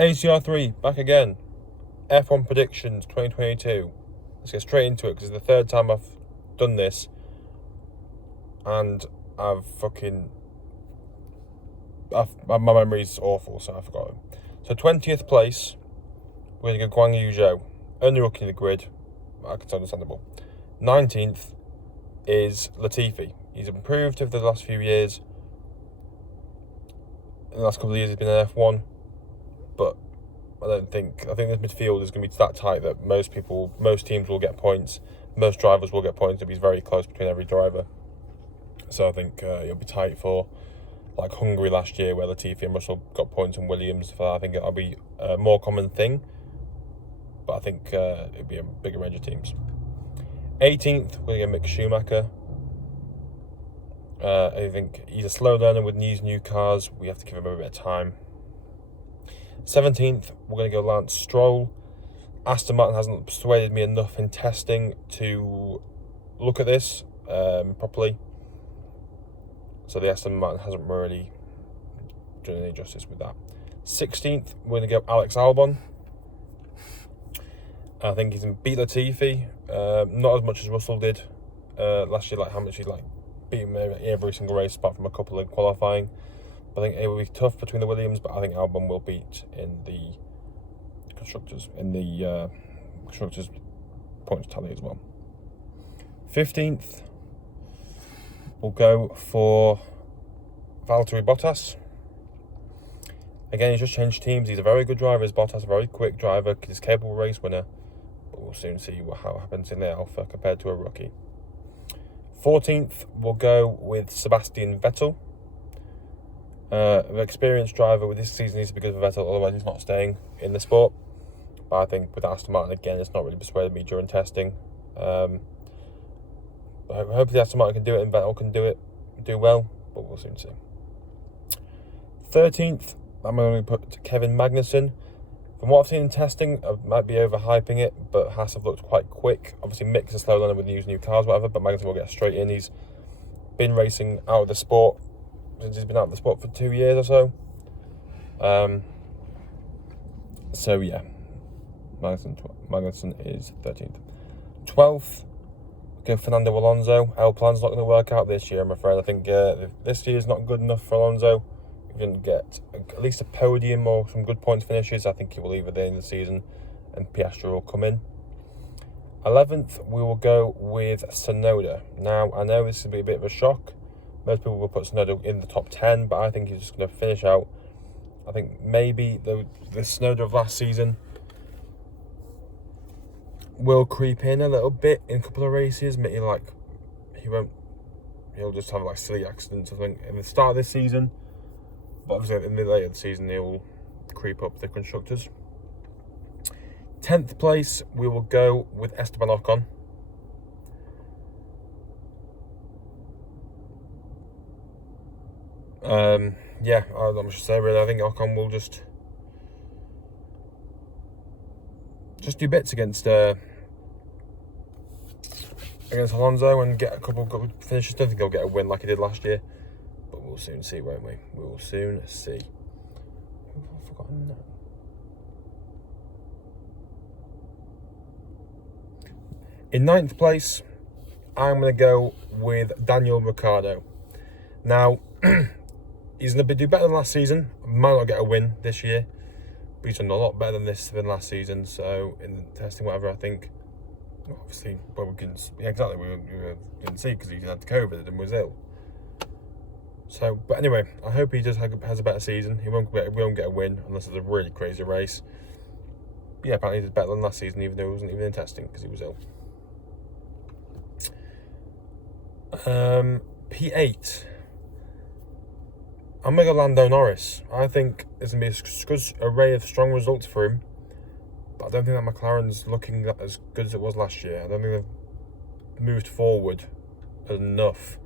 ACR3 back again. F1 predictions 2022. Let's get straight into it because it's the third time I've done this, and my memory's awful, so I've forgotten. So 20th place, we're going to go Guang Yu Zhou, only rookie in the grid. It's understandable. 19th is Latifi. He's improved over the last few years. In the last couple of years, he's been in F1, but I think this midfield is going to be that tight that most teams will get points. Most drivers will get points. It'll be very close between every driver. So I think it'll be tight for like Hungary last year, where Latifi and Russell got points and Williams. I think it'll be a more common thing, but I think it'll be a bigger range of teams. 18th, we're going to get Mick Schumacher. I think he's a slow learner with these new cars. We have to give him a bit of time. 17th, we're going to go Lance Stroll. Aston Martin hasn't persuaded me enough in testing to look at this properly. So the Aston Martin hasn't really done any justice with that. 16th, we're going to go Alex Albon. I think he's beat Latifi, not as much as Russell did last year. Like how much he beat him every single race, apart from a couple in qualifying. I think it will be tough between the Williams, but I think Albon will beat in the constructors points tally as well. 15th, we'll go for Valtteri Bottas. Again, he's just changed teams. He's a very good driver. Bottas, a very quick driver. He's a capable race winner. But we'll soon see how happens in the Alpha compared to a rookie. 14th, we'll go with Sebastian Vettel. An experienced driver with this season needs to be good for Vettel, otherwise he's not staying in the sport. But I think with Aston Martin, again, it's not really persuaded me during testing. Hopefully Aston Martin can do it and Vettel can do well, but we'll soon see. 13th, I'm going to put Kevin Magnussen. From what I've seen in testing, I might be overhyping it, but Haas have looked quite quick. Obviously, Mick's a slow learner with new cars, whatever, but Magnussen will get straight in. He's been racing out of the sport since he's been out of the sport for 2 years or so. So yeah, Magnussen is 13th. 12th, go Fernando Alonso. Our plan's not going to work out this year, I'm afraid. I think this year is not good enough for Alonso. If he didn't get at least a podium or some good points finishes, I think he will leave at the end of the season and Piastri will come in. 11th, we will go with Tsunoda. Now, I know this will be a bit of a shock. Most people will put Tsunoda in the top 10, but I think he's just going to finish out. I think maybe the Tsunoda of last season will creep in a little bit in a couple of races. Maybe he'll just have silly accidents, I think, in the start of this season. But obviously in the later of the season, he'll creep up the constructors. 10th place, we will go with Esteban Ocon. Yeah, I'm not much to say really. I think Ocon will just do bits against Alonso and get a couple of good finishes. Don't think he'll get a win like he did last year, but we'll soon see, won't we? We will soon see. I've forgotten that. In 9th place, I'm going to go with Daniel Ricciardo. Now, he's going to do better than last season. Might not get a win this year, but he's done a lot better than last season. So in the testing, whatever, I think, obviously, well, we didn't see because he had COVID and was ill. So, but anyway, I hope he just has a better season. He won't get a win unless it's a really crazy race. But yeah, apparently he did better than last season, even though he wasn't even in testing because he was ill. P8. I'm going to go Lando Norris. I think there's going to be a good array of strong results for him, but I don't think that McLaren's looking as good as it was last year. I don't think they've moved forward enough.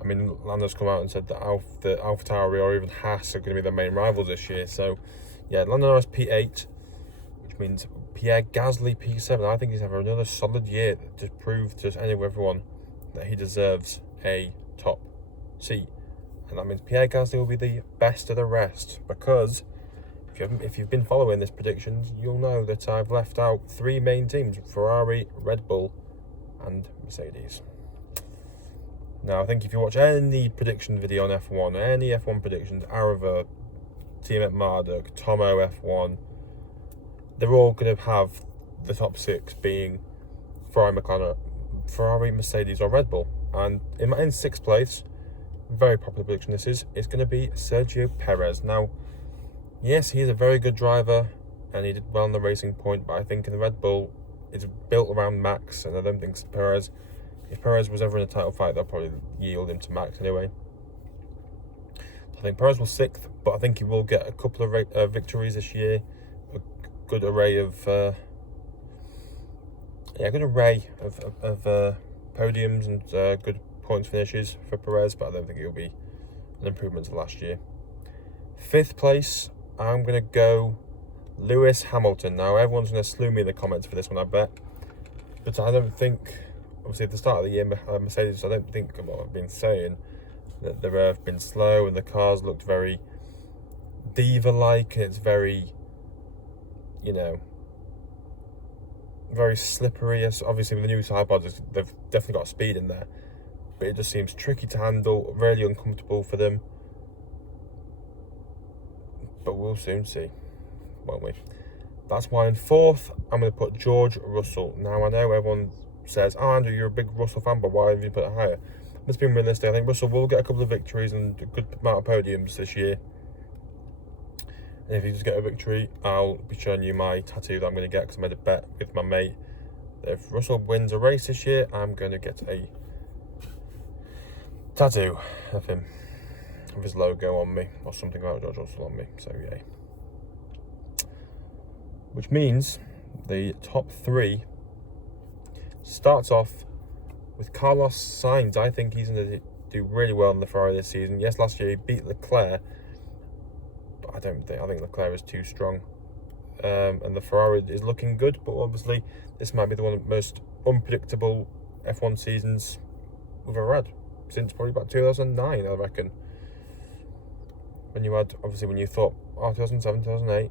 I mean, Lando's come out and said that AlphaTauri or even Haas are going to be the main rivals this year. So, yeah, Lando Norris P8, which means Pierre Gasly P7. I think he's having another solid year to prove to everyone that he deserves a top seat. And that means Pierre Gasly will be the best of the rest, because if if you've been following this predictions, you'll know that I've left out 3 main teams: Ferrari, Red Bull, and Mercedes. Now, I think if you watch any prediction video on F1, any F1 predictions, Arava, Team at Marduk, Tomo F1, they're all going to have the top 6 being Ferrari, Mercedes, or Red Bull. And in 6th place, very popular prediction this is, it's going to be Sergio Perez. Now, yes, he's a very good driver, and he did well on the Racing Point, but I think in the Red Bull, it's built around Max, and I don't think Perez, if Perez was ever in a title fight, they'll probably yield him to Max anyway. I think Perez will 6th, but I think he will get a couple of victories this year, a good array of podiums and good points finishes for Perez, but I don't think it'll be an improvement to last year. 5th place, I'm going to go Lewis Hamilton. Now, everyone's going to slew me in the comments for this one, I bet. But I don't think, obviously at the start of the year, Mercedes, I don't think, what I've been saying, that they've been slow and the cars looked very diva-like, and it's very, very slippery. Obviously, with the new tyre pods, they've definitely got speed in there, but it just seems tricky to handle, really uncomfortable for them. But we'll soon see, won't we? That's why in 4th, I'm going to put George Russell. Now, I know everyone says, "Oh, Andrew, you're a big Russell fan, but why have you put it higher?" Let's be realistic. I think Russell will get a couple of victories and a good amount of podiums this year. And if he does get a victory, I'll be showing you my tattoo that I'm going to get, because I made a bet with my mate that if Russell wins a race this year, I'm going to get a tattoo of him, of his logo on me, or something about George Russell on me. So, yay. Which means the top 3 starts off with Carlos Sainz. I think he's going to do really well in the Ferrari this season. Yes, last year he beat Leclerc, but I think Leclerc is too strong. And the Ferrari is looking good, but obviously this might be the one of the most unpredictable F1 seasons we've ever had, since probably about 2009, I reckon. When you thought, 2007, 2008,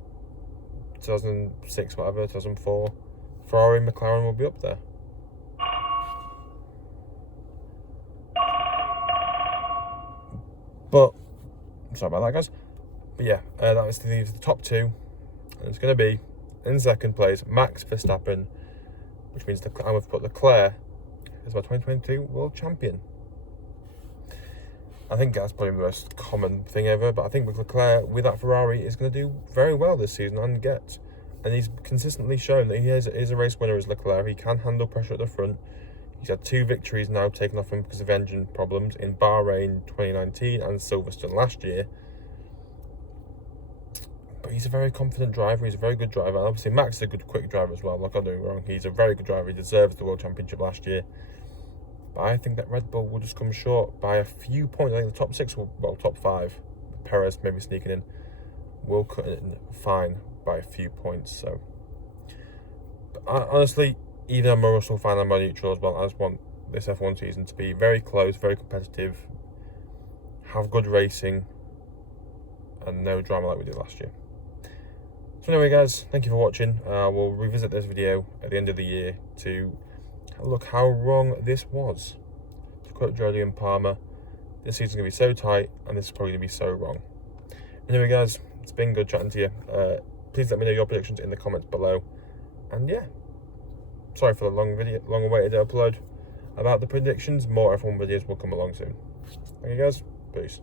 2006, whatever, 2004, Ferrari and McLaren will be up there. But, sorry about that, guys. But yeah, that was the top 2. And it's going to be, in 2nd place, Max Verstappen, which means I'm going to put Leclerc as my 2022 world champion. I think that's probably the most common thing ever, but I think with Leclerc, with that Ferrari, is going to do very well this season and he's consistently shown that he is a race winner as Leclerc. He can handle pressure at the front. He's had 2 victories now taken off him because of engine problems in Bahrain 2019 and Silverstone last year. But he's a very confident driver. He's a very good driver. And obviously, Max is a good, quick driver as well. Like, I'm doing wrong. He's a very good driver. He deserves the World Championship last year. But I think that Red Bull will just come short by a few points. I think the top 6 top 5, Perez maybe sneaking in, will cut it fine by a few points. So, but honestly, even I'm a Russell fan, I'm a neutral as well. I just want this F1 season to be very close, very competitive, have good racing, and no drama like we did last year. So anyway, guys, thank you for watching. We'll revisit this video at the end of the year to look how wrong this was. To quote Jolyon Palmer, this season's going to be so tight, and this is probably going to be so wrong. Anyway, guys, it's been good chatting to you. Please let me know your predictions in the comments below. And yeah, sorry for the long-awaited upload about the predictions. More F1 videos will come along soon. Thank you, guys. Peace.